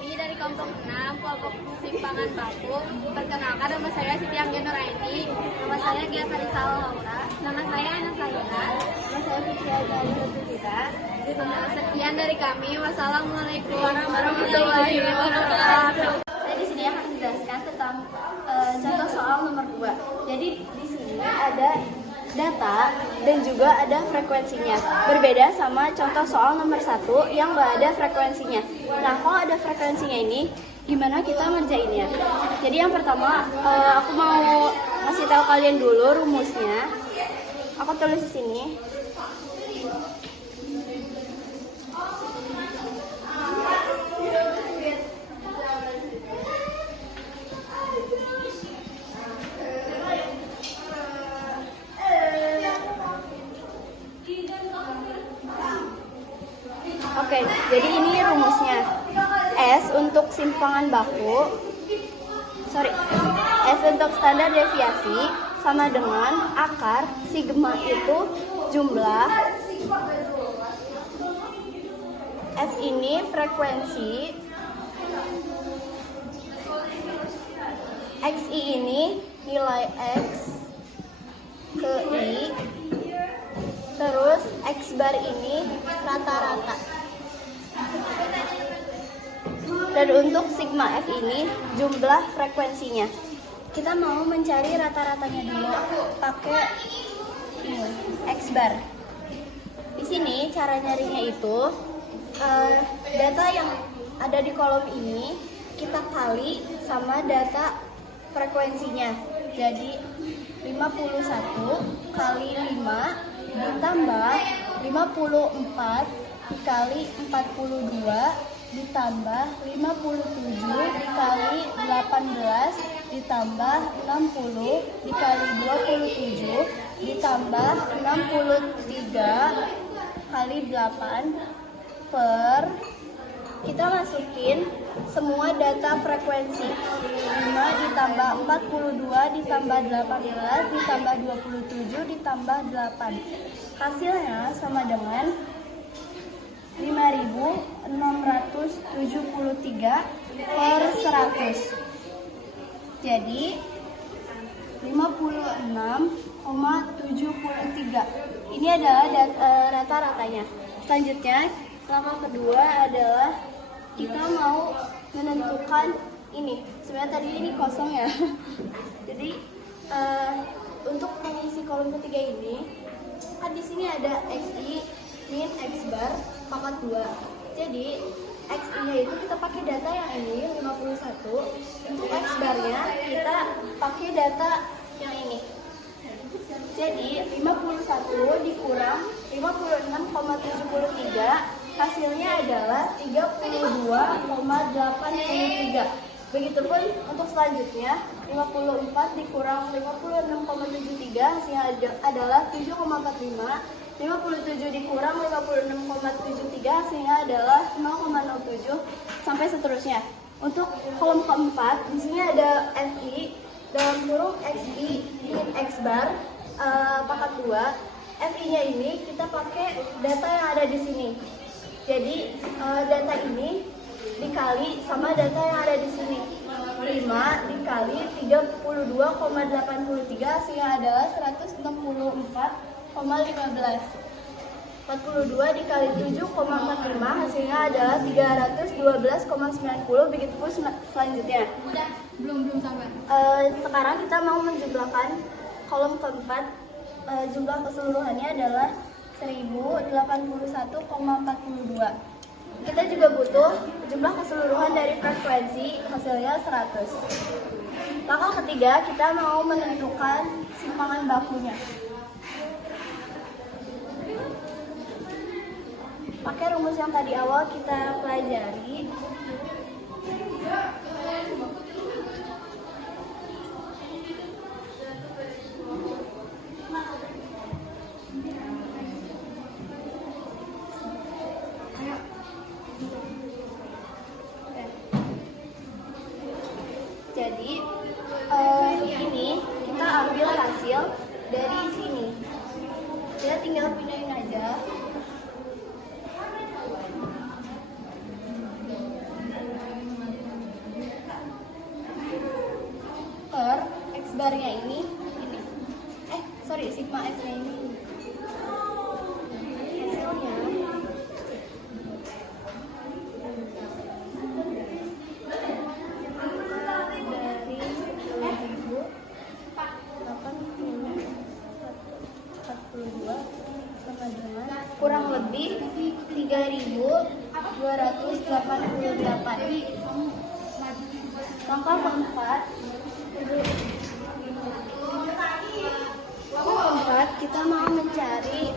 kami dari kelompok 6, kelompok Simpangan Baku. Perkenalkan, nama saya Siti Anggia Nuraini, nama saya Gia Farisa Laura, nama saya Anas Layana, nama saya Fitri Azali Lutfita. Sekian dari kami. Wassalamualaikum warahmatullahi wabarakatuh. Saya di sini akan menjelaskan tentang contoh soal nomor 2. Jadi di sini ada data dan juga ada frekuensinya. Berbeda sama contoh soal nomor 1 yang nggak ada frekuensinya. Nah, kalau ada frekuensinya ini, gimana kita ngerjainnya? Jadi yang pertama, aku mau kasih tahu kalian dulu rumusnya. Aku tulis di sini. Oke, jadi ini rumusnya. S untuk simpangan baku, S untuk standar deviasi sama dengan akar sigma itu jumlah, F ini frekuensi, XI ini nilai X ke I, terus X bar ini rata-rata. Dan untuk sigma F ini jumlah frekuensinya. Kita mau mencari rata-ratanya dulu pakai X bar. Di sini cara nyarinya itu data yang ada di kolom ini kita kali sama data frekuensinya. Jadi 51 kali 5 ditambah 54 dikali 42 ditambah 57 dikali 18 ditambah 60 dikali 27 ditambah 63 kali 8 per, kita masukin semua data frekuensi. 5 ditambah 42 ditambah 18 ditambah 27 ditambah 8. Hasilnya sama dengan 5.673 per 100. Jadi 56,73. Ini adalah rata-ratanya. Selanjutnya, langkah kedua adalah kita mau menentukan ini. Sebenarnya tadi ini kosong ya. Jadi untuk mengisi kolom ketiga ini, kan di sini ada XI min X bar pangkat 2. Jadi XI-nya itu kita pakai data yang ini 51. Untuk X barnya kita pakai data yang ini. Jadi 51 dikurang 56,73 hasilnya adalah 32,83. Begitupun untuk selanjutnya 54 dikurang 56,73 hasilnya adalah 7,45. 57 dikurang 56,73 hasilnya adalah 0,07 sampai seterusnya. Untuk kolom keempat di sini ada FI dalam kurung XI min X bar pangkat 2. FI-nya ini kita pakai data yang ada di sini. Jadi data ini dikali sama data yang ada di sini. 5 dikali 32,83 hasilnya adalah 164,15. 42 dikali 7,45 hasilnya adalah 312,90. Begitupun selanjutnya. Belum sampai. Sekarang kita mau menjumlahkan kolom keempat. Jumlah keseluruhannya adalah 1081,42. Kita juga butuh jumlah keseluruhan dari frekuensi, hasilnya 100. Langkah ketiga, kita mau menentukan simpangan bakunya. Pakai rumus yang tadi awal kita pelajari. Jadi ini kita ambil hasil dari sini. Kita tinggal pindahin aja. R-nya ini. Sigma F-nya ini. Hasilnya kurang lebih 3.288. Langkah keempat, kita mau mencari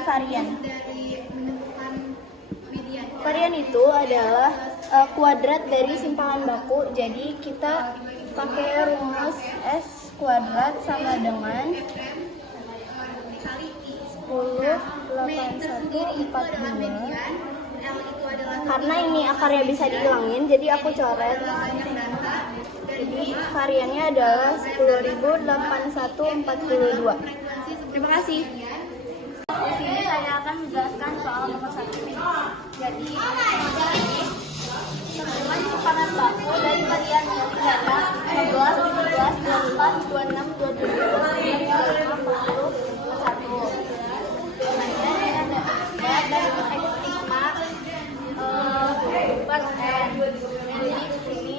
varian. Varian itu adalah kuadrat dari simpangan baku. Jadi kita pakai rumus S kuadrat sama dengan 108142. Karena ini akarnya bisa dihilangin, jadi aku coret. Jadi variannya adalah 10.08142. Terima kasih. Di sini saya akan menjelaskan soal nomor 1. Jadi temukan simpangan baku dari varian data 15, 17, 24, 26, 27, 29, 30, 41. Kemudian ada dari X sigma per N. Jadi di sini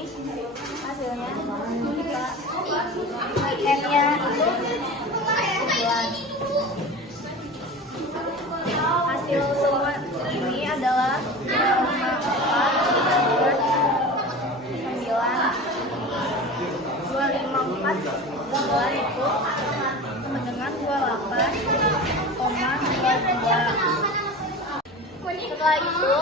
hasilnya kita N-nya itu 11. Hasil semua ini adalah 9 254 itu sama dengan 28,22. Setelah itu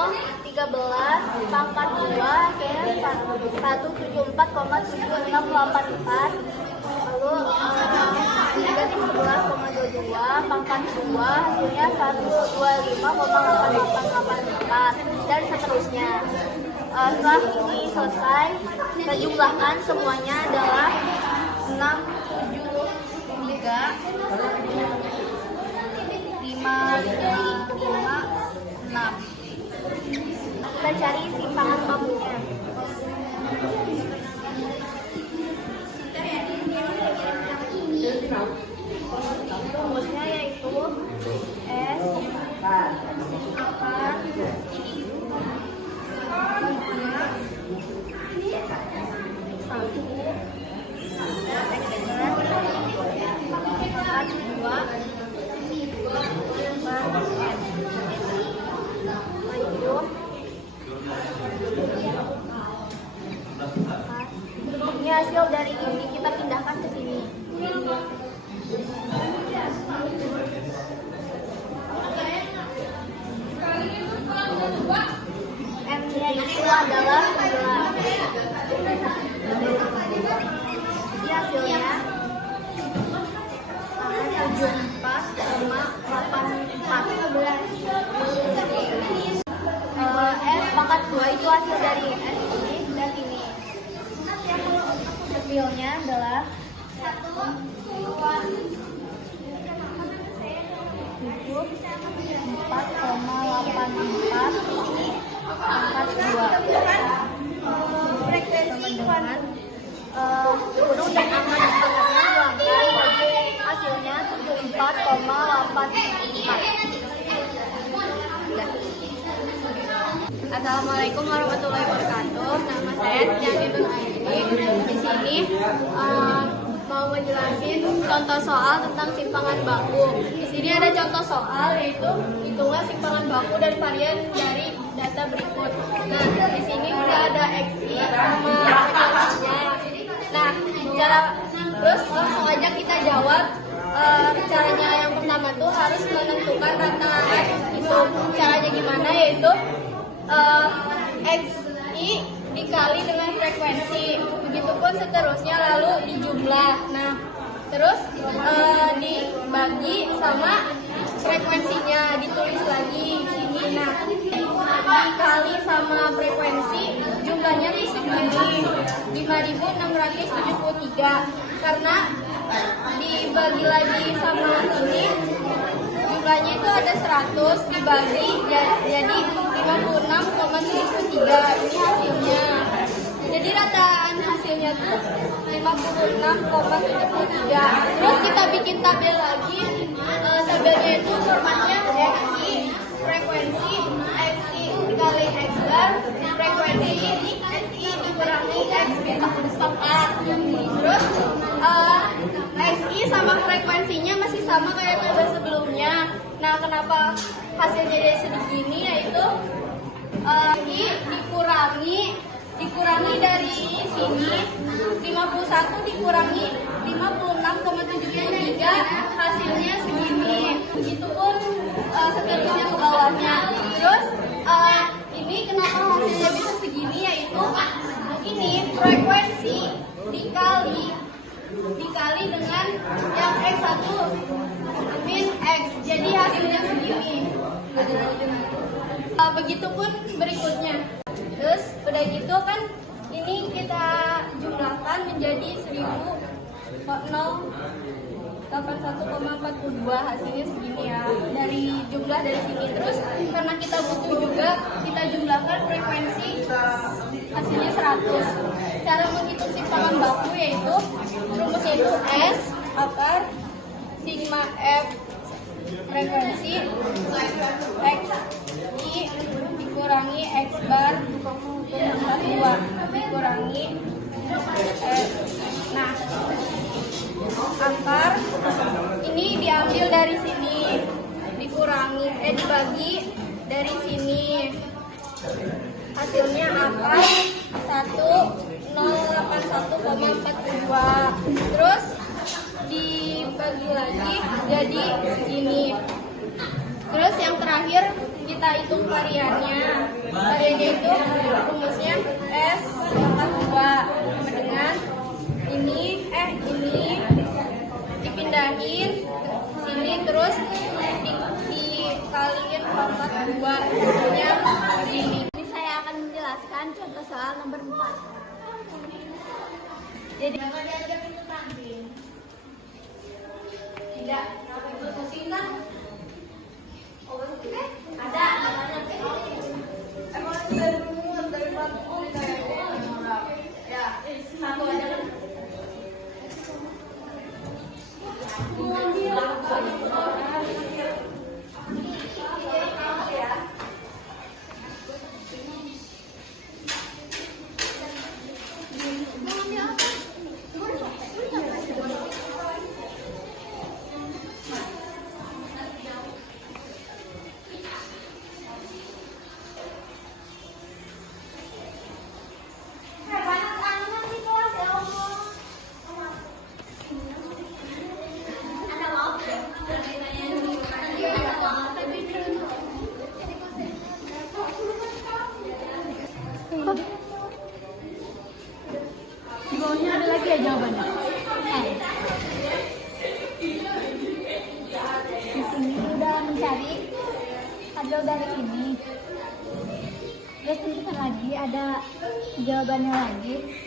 13 pangkat 2 hasilnya 174,7684. Lalu negatif 11,22 pangkat 2 hasilnya 125,8884 dan seterusnya. Setelah ini selesai, kita jumlahkan semuanya adalah 673 556. Kita cari simpangan bakunya. Rumusnya yaitu S akar 1, ini hasil dari ini kita pindahkan ke sini. M-nya itu adalah 9. Jadi hasilnya 74,84. S pangkat 2 itu hasil dari S ini dan ini. Hasilnya adalah 74,84 pangkat 2. Frekuensi dengan kurung dan angka di tengahnya buangkan, hasilnya 74,84. Assalamualaikum warahmatullahi wabarakatuh. Nama saya Tianginun Aini. Di sini mau menjelasin contoh soal tentang simpangan baku. Di sini ada contoh soal yaitu hitunglah simpangan baku dan varian dari data berikut. Nah, di sini udah ada XI sama frekuensinya. Nah, terus langsung aja kita jawab. Caranya yang pertama tuh harus menentukan rata X itu. Caranya gimana? Yaitu XI dikali dengan frekuensi, begitupun seterusnya lalu dijumlah. Nah, terus dibagi sama frekuensinya, ditulis lagi sini. Nah, dikali sama frekuensi jumlahnya di segini 5.673 karena dibagi lagi sama ini Angkanya itu ada 100 dibagi jadi 56,73. Ini hasilnya. Jadi rataan hasilnya tuh 56,73. Terus kita bikin tabel lagi. Tabelnya itu formatnya XI, frekuensi, XI dikali X bar, frekuensi, XI dikurangi X sepakat. Terus XI sama frekuensinya masih sama kayak tabel sebelumnya. Nah, kenapa hasilnya jadi segini? Yaitu XI dikurangi dari sini 51 dikurangi 56,73, hasilnya segini. Begitupun seterusnya ke bawahnya. Terus ini kenapa hasilnya bisa segini? Yaitu ini frekuensi dikali dengan yang X1 min X, jadi hasilnya segini. Begitupun berikutnya. Terus udah gitu kan ini kita jumlahkan menjadi 1081,42, hasilnya segini ya, dari jumlah dari sini. Terus karena kita butuh juga kita jumlahkan frekuensi, hasilnya 100. Cara menghitung simpangan baku yaitu rumusnya itu S akar sigma F frekuensi X I dikurangi X bar 2 dikurangi nah akar ini diambil dari sini dikurangi dibagi dari sini, hasilnya akar 1081,42. terus dibagi lagi jadi segini. Terus yang terakhir kita hitung variannya. Variannya itu rumusnya S pangkat 2 sama dengan ini dipindahin sini, terus dikaliin pangkat 2, hasilnya begini. Ini saya akan menjelaskan contoh soal nomor 4. Jadi tidak pusing kan? Ada. Emang dari rumus dari platform ya satu aja kan? Di bawahnya ada lagi ya jawabannya. Di sini udah mencari tabel dari ini. Terus tentukan lagi ada jawabannya lagi.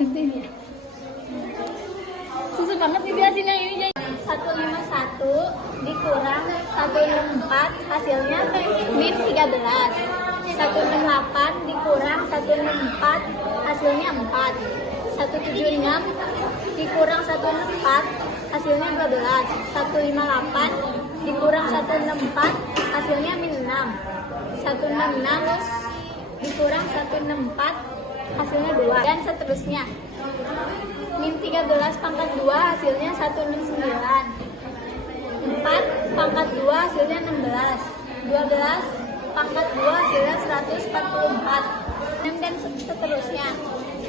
Tentuin ya. Susah banget nih hasilnya ini. 151 dikurang 164, hasilnya min 13. 168 dikurang 164, hasilnya 4. 176 dikurang 164, hasilnya 12. 158 dikurang 164, hasilnya min 6. 166 dikurang 164, hasilnya 2, dan seterusnya. Min 13 pangkat 2 hasilnya 169. 4 pangkat 2 hasilnya 16. 12 pangkat 2 hasilnya 144. Dan seterusnya.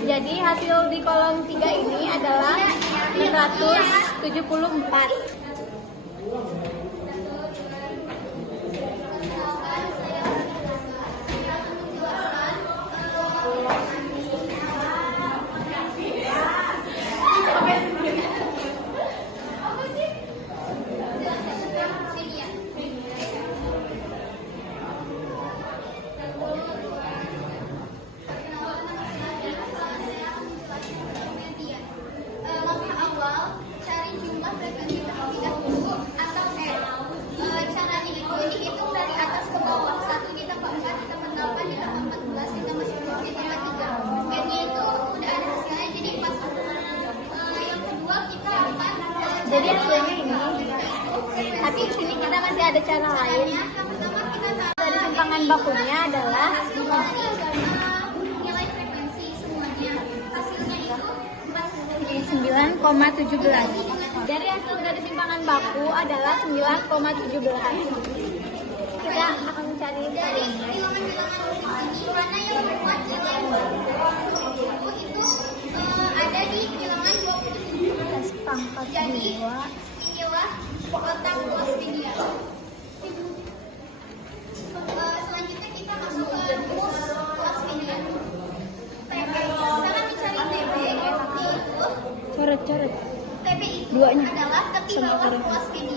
Jadi hasil di kolom 3 ini adalah 674. hasilnya ini. Tapi di sini kita masih ada cara lain. Dari simpangan bakunya adalah 9,17. Dari hasil dari simpangan baku adalah 9,17. Kita akan mencari variannya. Mana yang membuat nilai 20 itu ada di bilangan 27. Pangkat Jadi 2. inilah letak ruas media. Selanjutnya kita masuk ke rumus ruas media. TP. Sekarang mencari TP yaitu Coret. TP itu Duanya. adalah ketinggalan ruas media